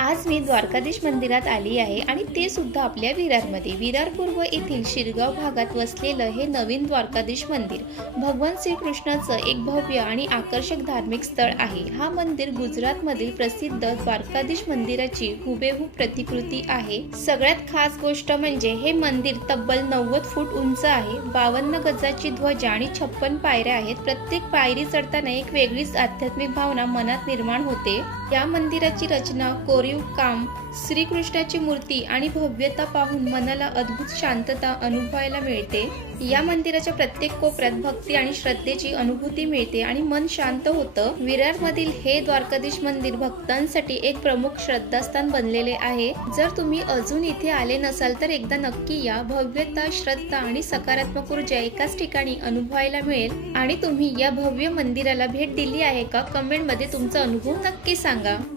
आज मी द्वारकाधीश मंदिरात आली आहे आणि ते सुद्धा आपल्या विरारमध्ये. विरार पूर्व येथील शिरगाव भागात वसलेलं हे नवीन द्वारकाधीश मंदिर भगवान श्रीकृष्णाचं एक भव्य आणि आकर्षक धार्मिक स्थळ आहे. हा मंदिर गुजरातमधील प्रसिद्ध द्वारकाधीश मंदिराची हुबेहूब प्रतिकृती आहे. सगळ्यात खास गोष्ट म्हणजे हे मंदिर तब्बल 90 फूट उंच आहे. 52 गजाची ध्वजा आणि 56 पायऱ्या आहेत. प्रत्येक पायरी चढताना एक वेगळीच आध्यात्मिक भावना मनात निर्माण होते. या मंदिराची रचना, कोरीव काम, श्रीकृष्णाची मूर्ती आणि भव्यता पाहून मनाला अद्भुत शांतता अनुभवायला मिळते. या मंदिराच्या प्रत्येक कोपऱ्यात भक्ती आणि श्रद्धेची अनुभूती मिळते आणि मन शांत होतं. विरारमधील हे द्वारकाधीश मंदिर भक्तांसाठी एक प्रमुख श्रद्धास्थान बनलेले आहे. जर तुम्ही अजून इथे आले नसाल तर एकदा नक्की या. भव्यता, श्रद्धा आणि सकारात्मक ऊर्जा एकाच ठिकाणी अनुभवायला मिळेल. आणि तुम्ही या भव्य मंदिराला भेट दिली आहे का? कमेंटमध्ये तुमचा अनुभव नक्की सांगा.